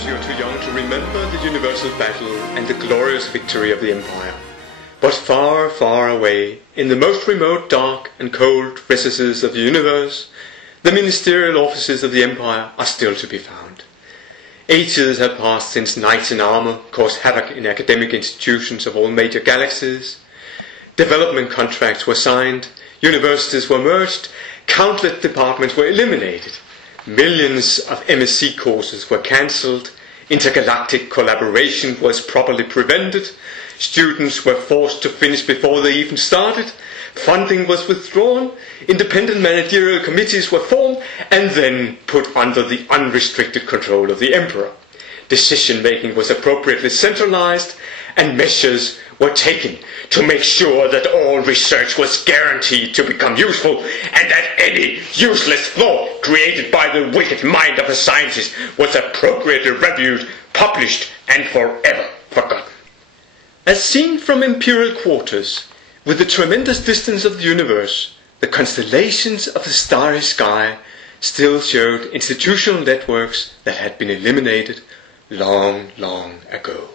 Perhaps you're too young to remember the universal battle and the glorious victory of the Empire. But far, far away, in the most remote, dark and cold recesses of the universe, the ministerial offices of the Empire are still to be found. Ages have passed since knights in armor caused havoc in academic institutions of all major galaxies. Development contracts were signed, universities were merged, countless departments were eliminated. Millions of MSc courses were cancelled, intergalactic collaboration was properly prevented, students were forced to finish before they even started, funding was withdrawn, independent managerial committees were formed and then put under the unrestricted control of the Emperor. Decision-making was appropriately centralized and measures were taken to make sure that all research was guaranteed to become useful and that any useless thought created by the wicked mind of a scientist was appropriately reviewed, published, and forever forgotten. As seen from imperial quarters, with the tremendous distance of the universe, the constellations of the starry sky still showed institutional networks that had been eliminated long, long ago.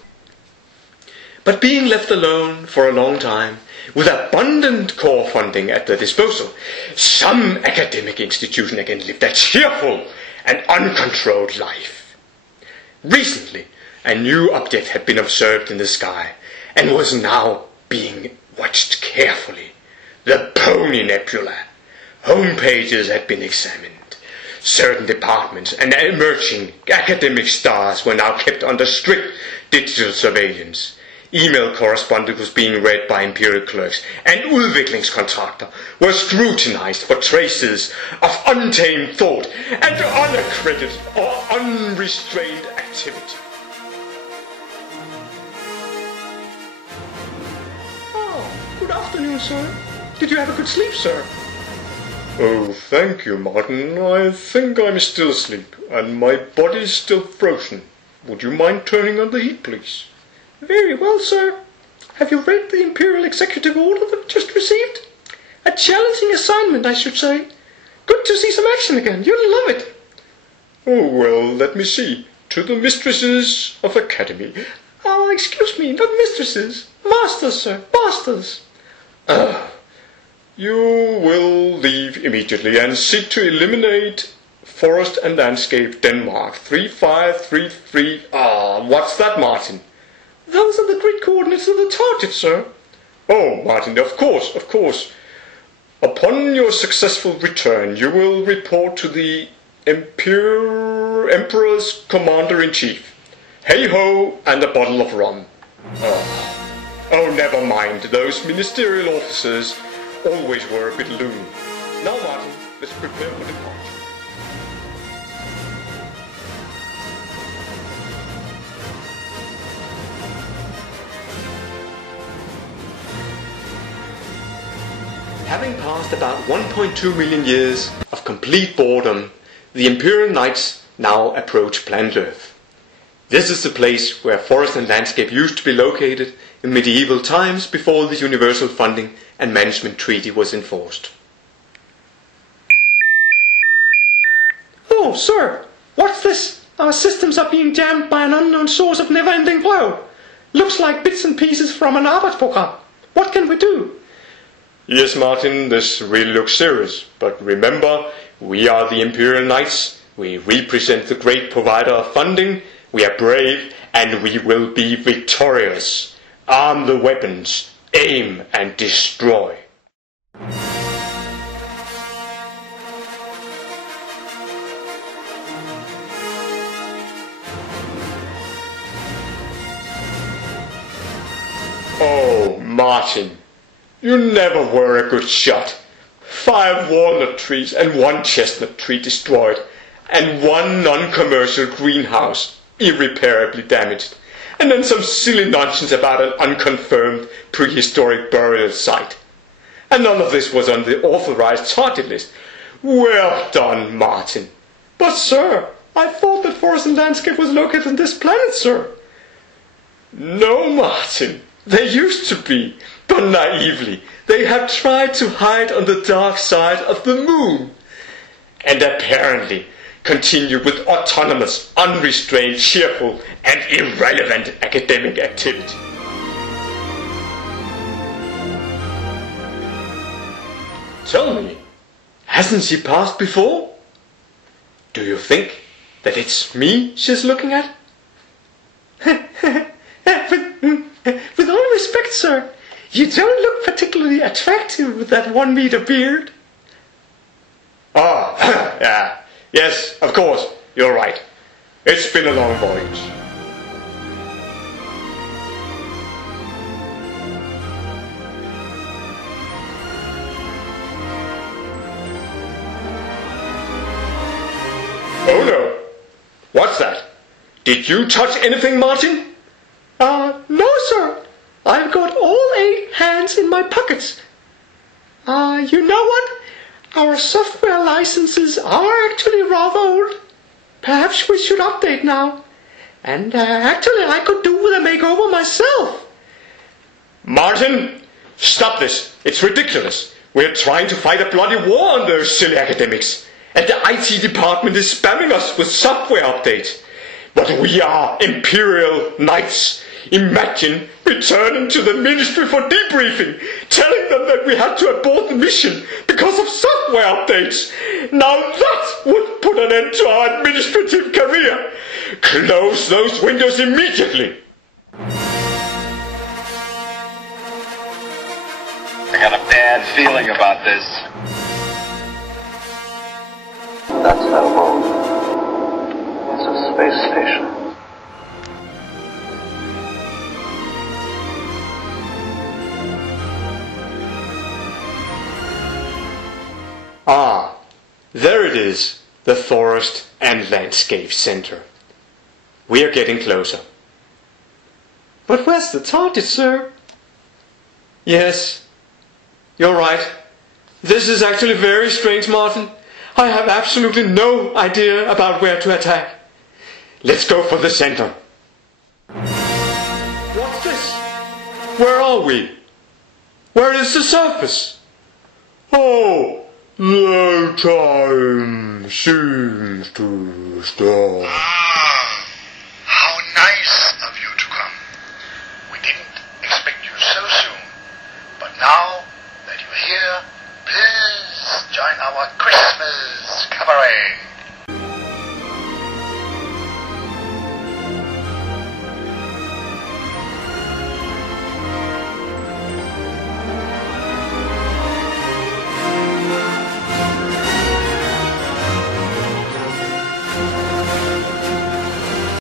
But being left alone for a long time, with abundant core funding at their disposal, some academic institution again lived a cheerful and uncontrolled life. Recently, a new object had been observed in the sky and was now being watched carefully. The Pony Nebula. Home pages had been examined. Certain departments and emerging academic stars were now kept under strict digital surveillance. Email correspondence was being read by imperial clerks, and Udviklingskontrakter were scrutinized for traces of untamed thought and unaccredited or unrestrained activity. Oh, good afternoon, sir. Did you have a good sleep, sir? Oh, thank you, Martin. I think I'm still asleep, and my body's still frozen. Would you mind turning on the heat, please? Very well, sir. Have you read the Imperial Executive Order that we just received? A challenging assignment, I should say. Good to see some action again. You'll love it. Oh, well, let me see. To the mistresses of Academy. Oh, excuse me, not mistresses. Masters, sir. Masters. You will leave immediately and seek to eliminate Forest and Landscape Denmark 3533. What's that, Martin? Those are the grid coordinates of the target, sir. Oh, Martin, of course. Upon your successful return, you will report to the Emperor's Commander-in-Chief. Hey-ho, and a bottle of rum. Oh, never mind. Those ministerial officers always were a bit loony. Now, Martin, let's prepare for departure. Having passed about 1.2 million years of complete boredom, the Imperial Knights now approach planet Earth. This is the place where Forest and Landscape used to be located in medieval times before the Universal Funding and Management Treaty was enforced. Oh, sir, what's this? Our systems are being jammed by an unknown source of never-ending flow. Looks like bits and pieces from an Arbeitsprogramm. What can we do? Yes, Martin, this really looks serious. But remember, we are the Imperial Knights. We represent the great provider of funding. We are brave, and we will be victorious. Arm the weapons, aim and destroy. Oh, Martin. You never were a good shot. 5 walnut trees and 1 chestnut tree destroyed, and 1 non-commercial greenhouse irreparably damaged, and then some silly nonsense about an unconfirmed prehistoric burial site. And none of this was on the authorized target list. Well done, Martin. But, sir, I thought that Forest and Landscape was located on this planet, sir. No, Martin. They used to be, but naively, they have tried to hide on the dark side of the moon. And apparently, continue with autonomous, unrestrained, cheerful, and irrelevant academic activity. Tell me, hasn't she passed before? Do you think that it's me she's looking at? With all respect, sir, you don't look particularly attractive with that 1 meter beard. Ah, yeah, yes, of course, you're right. It's been a long voyage. Oh no! What's that? Did you touch anything, Martin? No, sir. I've got all 8 hands in my pockets. You know what? Our software licenses are actually rather old. Perhaps we should update now. And actually, I could do with a makeover myself. Martin, stop this. It's ridiculous. We're trying to fight a bloody war on those silly academics. And the IT department is spamming us with software updates. But we are Imperial Knights. Imagine returning to the ministry for debriefing, telling them that we had to abort the mission because of software updates. Now that would put an end to our administrative career. Close those windows immediately. I got a bad feeling about this. That's no boat. It's a space station. Ah, there it is, the Forest and Landscape Center. We are getting closer. But where's the target, sir? Yes, you're right. This is actually very strange, Martin. I have absolutely no idea about where to attack. Let's go for the center. What's this? Where are we? Where is the surface? Oh, the time seems to stop. How nice of you to come. We didn't expect you so soon. But now that you're here, please join our Christmas cabaret.